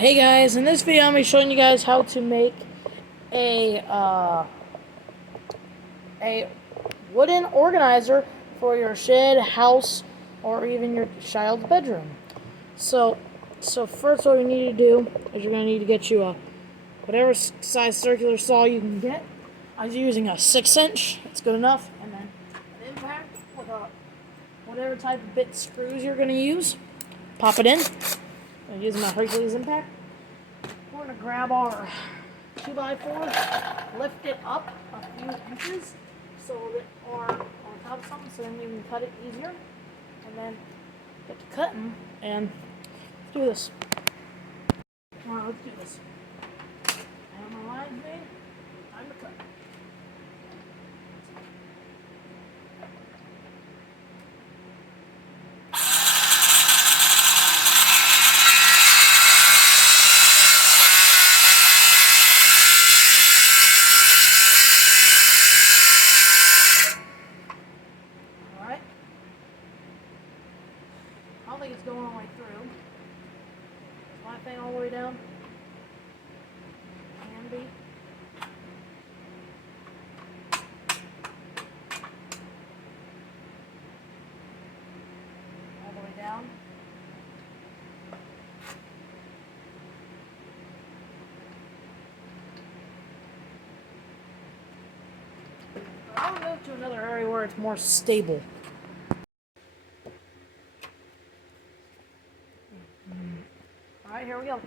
Hey guys, in this video I'm going to be showing you guys how to make a wooden organizer for your shed, house, or even your child's bedroom. So first what you need to do is you're going to need to get you a whatever size circular saw you can get. I was using a 6-inch, it's good enough, and then an impact with whatever type of bit screws you're going to use. Pop it in. I'm using my Hercules impact. We're going to grab our 2x4, lift it up a few inches so that we're on top of something so then we can cut it easier. And then get to cutting and let's do this. Alright, let's do this. I have my lines made. Time to cut. I don't think it's going all the way through. Is my thing all the way down? Can be. All the way down. I'll move to another area where it's more stable. Alright, here we go.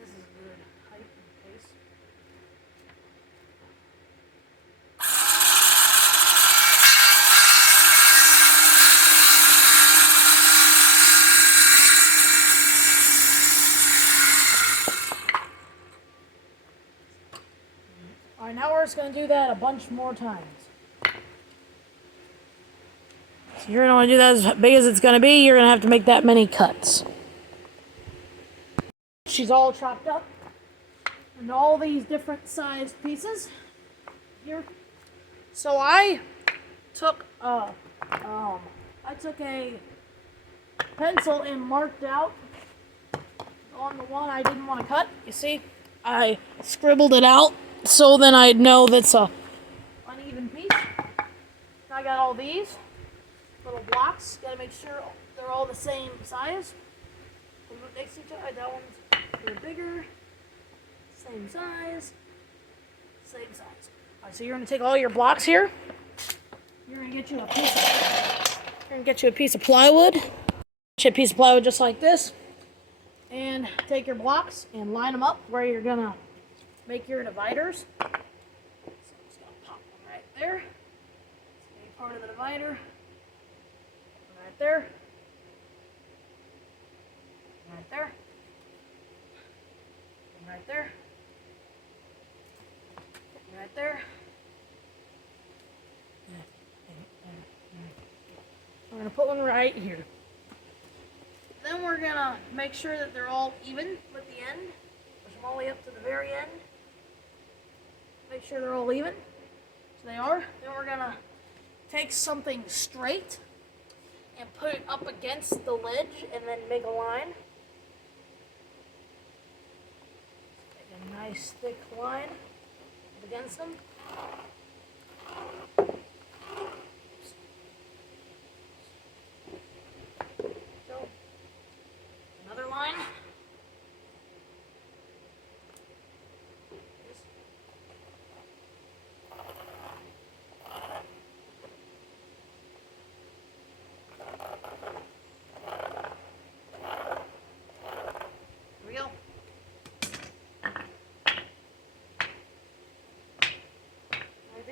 This is good height and pace. Alright, now we're just going to do that a bunch more times. So you're going to want to do that as big as it's going to be. You're going to have to make that many cuts. She's all chopped up. And all these different sized pieces here. So I took a pencil and marked out on the one I didn't want to cut. You see, I scribbled it out so then I'd know that's a uneven piece. I got all these little blocks. Got to make sure they're all the same size. Next to each other. That one's a little bigger. Same size. Same size. All right, so you're going to take all your blocks here. You're going to get you a piece of plywood. Get you a piece of plywood just like this. And take your blocks and line them up where you're going to make your dividers. So I'm just going to pop one right there. It's going to be part of the divider. Right there. Right there. Right there. Right there. We're going to put one right here. Then we're going to make sure that they're all even with the end. Push them all the way up to the very end. Make sure they're all even. So they are. Then we're going to take something straight and put it up against the ledge and then make a line. Make a nice thick line up against them. So, another line.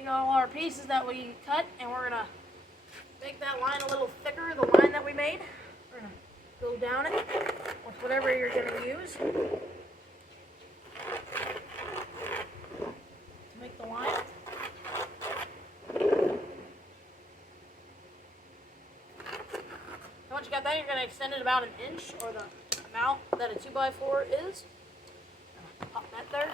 All our pieces that we cut, and we're gonna make that line a little thicker, the line that we made. We're gonna go down it with whatever you're gonna use to make the line. And once you got that, you're gonna extend it about 1 inch, or the amount that a 2x4 is. Pop that there.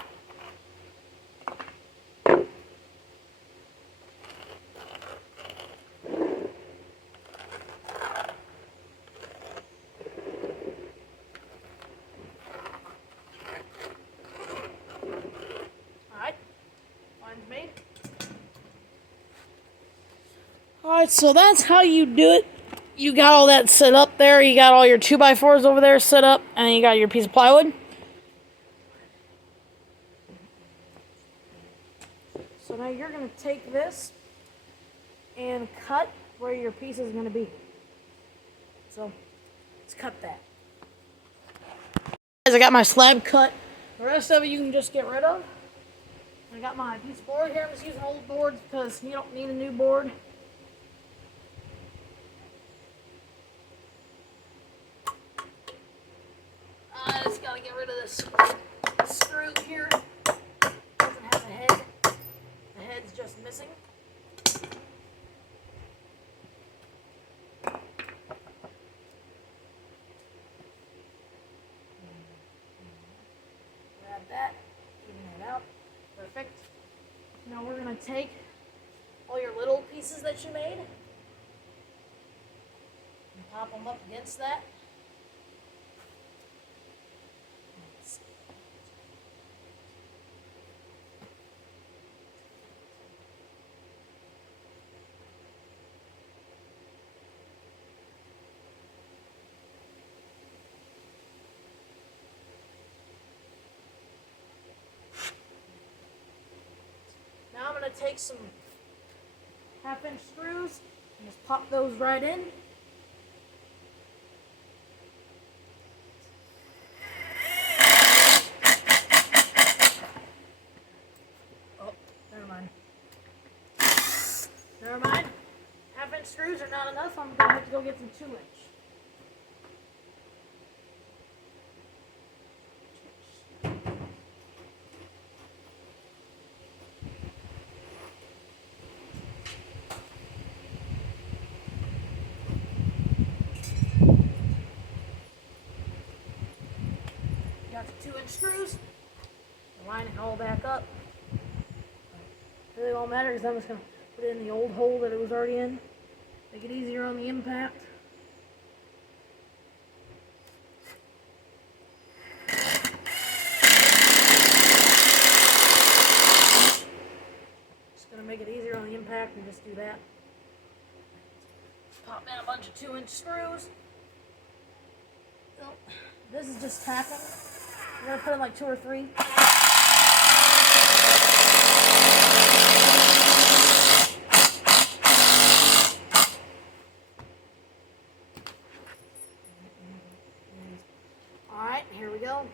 Alright, so that's how you do it. You got all that set up there. You got all your 2x4s over there set up. And you got your piece of plywood. So now you're going to take this and cut where your piece is going to be. So let's cut that. I got my slab cut. The rest of it you can just get rid of. I got my piece of board here. I'm just using old boards because you don't need a new board. I just gotta get rid of this screw here. Doesn't have a head. The head's just missing. Grab that, even that out. Perfect. Now we're gonna take all your little pieces that you made and pop them up against that. Now I'm going to take some 1/2-inch screws and just pop those right in. Oh, never mind. Never mind. 1/2-inch screws are not enough. I'm going to have to go get some 2-inch. Got the 2-inch screws. Line it all back up. Really won't matter because I'm just going to put it in the old hole that it was already in. Make it easier on the impact. Just going to make it easier on the impact and just do that. Pop in a bunch of 2-inch screws. This is just tacking. I'm going to put in like 2 or 3. Alright, here we go.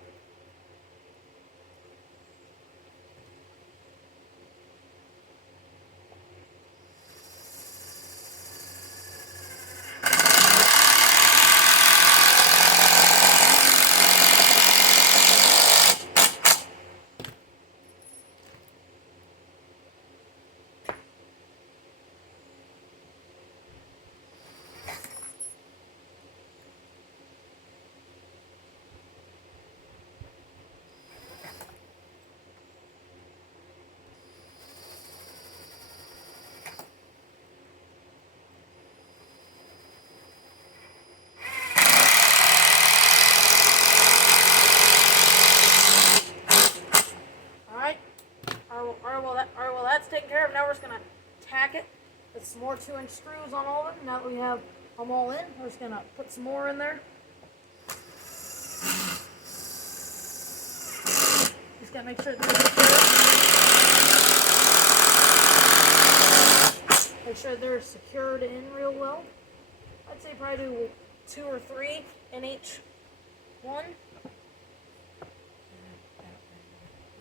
Well, that's taken care of. Now we're just going to tack it with some more 2-inch screws on all of them. Now that we have them all in, we're just going to put some more in there. Just got to make sure they're secure. Make sure they're secured in real well. I'd say probably do 2 or 3 in each one.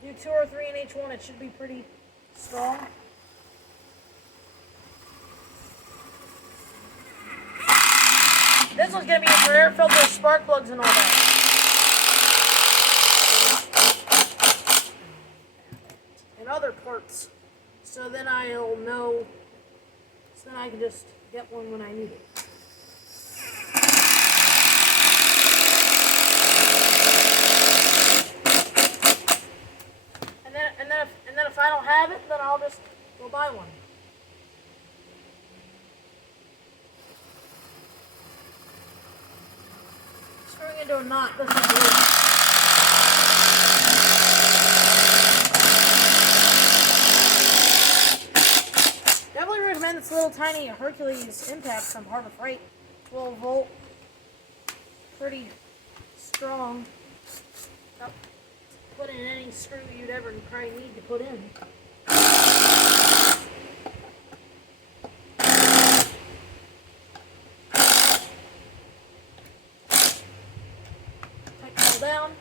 Do 2 or 3 in each one, it should be pretty strong. This one's going to be for air filter, spark plugs, and all that. And other parts. So then I'll know, so then I can just get one when I need it. And then if I don't have it, then I'll just go buy one. Screwing into a knot doesn't work. Definitely recommend the this little tiny Hercules impact from Harbor Freight, 12 volt, pretty strong. Put in any screw you'd ever probably need to put in. Tighten it all down.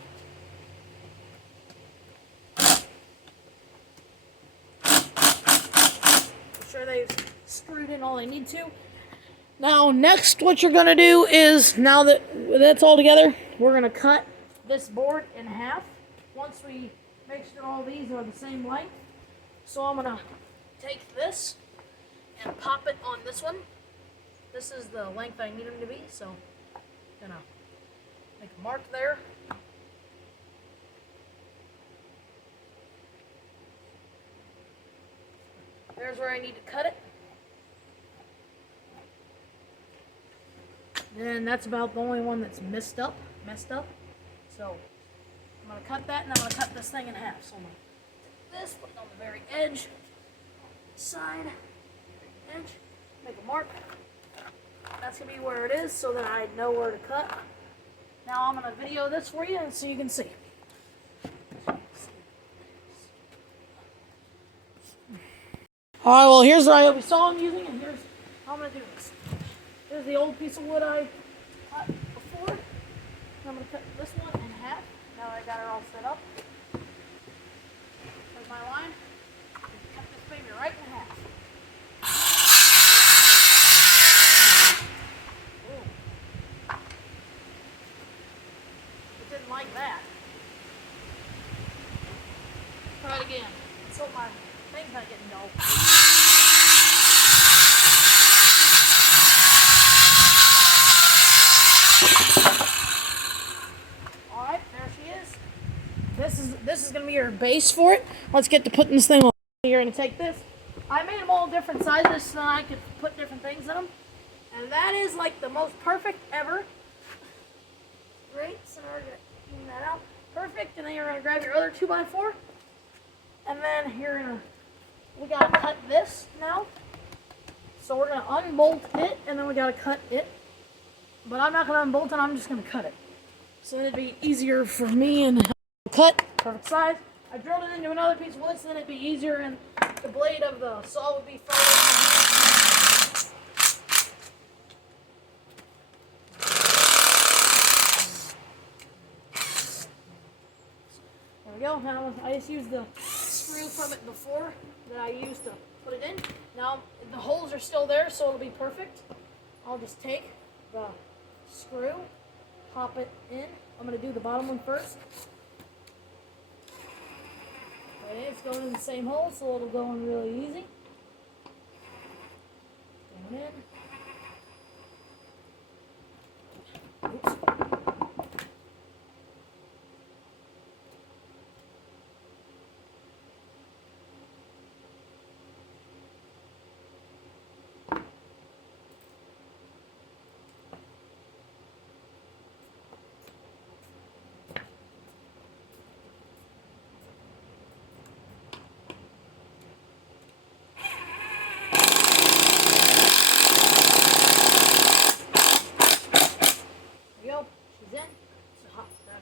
I'm sure they've screwed in all they need to. Now, next, what you're gonna do is, now that that's all together, we're gonna cut this board in half. Once we make sure all these are the same length. So I'm gonna take this and pop it on this one. This is the length I need them to be, so I'm gonna make a mark there. There's where I need to cut it. And that's about the only one that's messed up. So I'm gonna cut that, and I'm gonna cut this thing in half. So I'm gonna take this, put it on the very edge, side, edge, make a mark. That's gonna be where it is, so that I know where to cut. Now I'm gonna video this for you, and so you can see. All right. Well, here's what we saw I'm using, and here's how I'm gonna do this. Here's the old piece of wood I cut before. I'm going to cut this one in half. Now that I got it all set up. There's my line. Cut this baby right in half. Ooh. It didn't like that. Try it again. Let's hope my thing's not getting dull. This is going to be your base for it. Let's get to putting this thing on. You're going to take this. I made them all different sizes so that I could put different things in them. And that is like the most perfect ever. Great. So now we're going to even that out. Perfect. And then you're going to grab your other 2x4. And then we got to cut this now. So we're going to unbolt it, and then we got to cut it. But I'm not going to unbolt it. I'm just going to cut it. So it'd be easier for me and cut. Perfect size. I drilled it into another piece of wood so then it'd be easier and the blade of the saw would be further in. There we go. Now I just used the screw from it before that I used to put it in. Now the holes are still there, so it'll be perfect. I'll just take the screw, pop it in. I'm going to do the bottom one first. Okay, it's going in the same hole, so it'll go in really easy. Going in. Oops.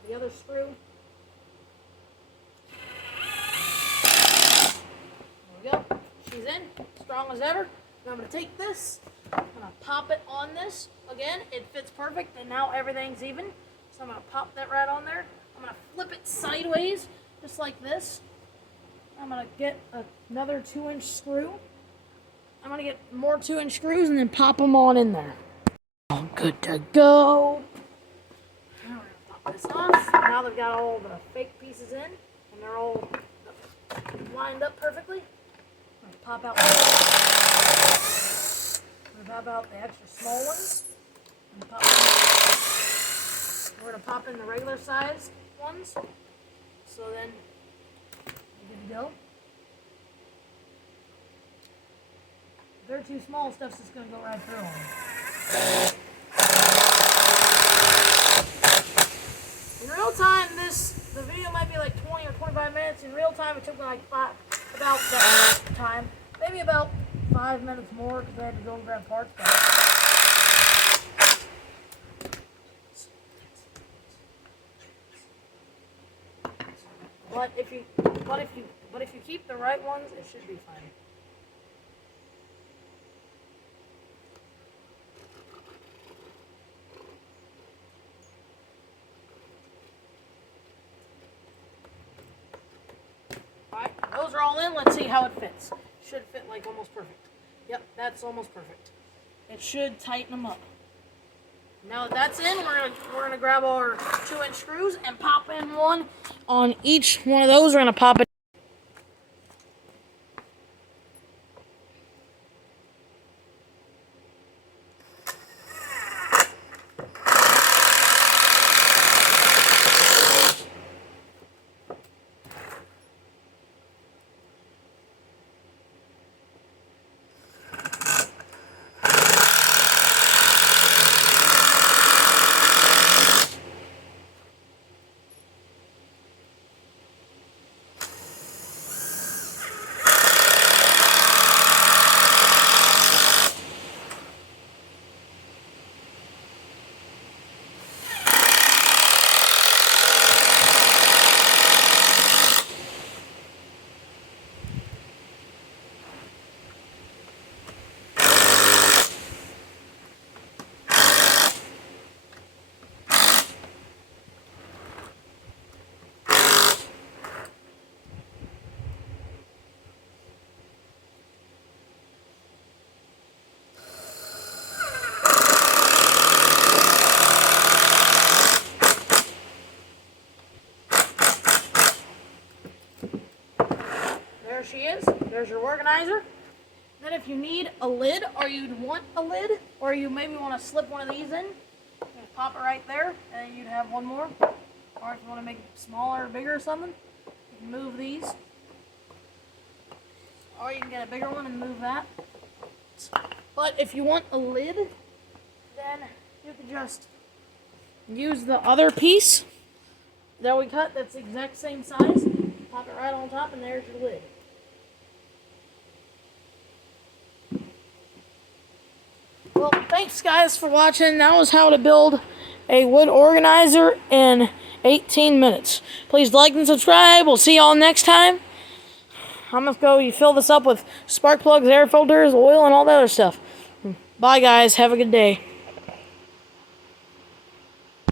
The other screw. There we go. She's in, strong as ever. Now I'm going to take this, I'm going to pop it on this. Again, it fits perfect, and now everything's even. So I'm going to pop that right on there. I'm going to flip it sideways, just like this. I'm going to get another 2-inch screw. I'm going to get more 2-inch screws and then pop them on in there. All good to go. This off. Now they've got all the fake pieces in, and they're all lined up perfectly. I'm going to pop out the extra small ones. We're going to pop in the regular size ones. So then you're good to go. If they're too small, stuff's just going to go right through them. In real time, the video might be like 20 or 25 minutes. In real time, it took me like about that time, maybe about 5 5 minutes more because I had to go and grab parts. But if you keep the right ones, it should be fine. Alright, those are all in. Let's see how it fits. Should fit like almost perfect. Yep, that's almost perfect. It should tighten them up. Now that that's in, we're gonna grab our 2-inch screws and pop in one on each one of those. We're gonna pop it. There she is. There's your organizer. Then if you need a lid, or you'd want a lid, or you maybe want to slip one of these in, just pop it right there, and then you'd have one more. Or if you want to make it smaller or bigger or something, you can move these. Or you can get a bigger one and move that. But if you want a lid, then you can just use the other piece that we cut that's the exact same size. Pop it right on top, and there's your lid. Well, thanks guys for watching. That was how to build a wood organizer in 18 minutes. Please like and subscribe. We'll see y'all next time. I'm going to go you fill this up with spark plugs, air filters, oil, and all that other stuff. Bye guys. Have a good day.